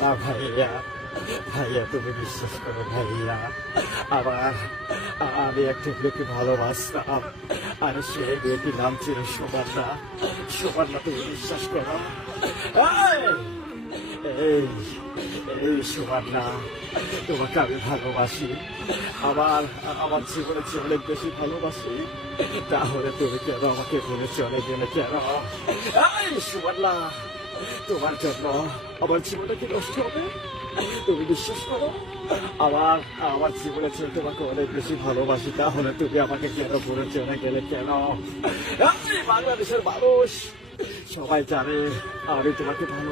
না ভাইয়া, ভাইয়া তুমি বিশ্বাস করো ভাইয়া, আমার আমি একটা মেয়েকে ভালোবাসতাম, আর সেই মেয়েটির নাম ছিল সুবর্ণা। সুবর্ণা তুমি বিশ্বাস করো, এই এই সুবর্ণা, তোমাকে আমি ভালোবাসি, আমার আমার জীবনের চেয়ে অনেক বেশি ভালোবাসি। তাহলে তুমি কেন আমাকে বলে চলে গেলে কেন? এই সুবর্ণা, তোমার জন্য আমার জীবনটা কি নষ্ট হবে? তুমি বিশ্বাস করো, আমার আমার জীবনে ছেলে তোমাকে অনেক বেশি ভালোবাসি, তাহলে তুমি আমাকে কেন বলে চলে গেলে কেন? এই বাংলাদেশের মানুষ সবাই জানে আমি তোমাকে ভালো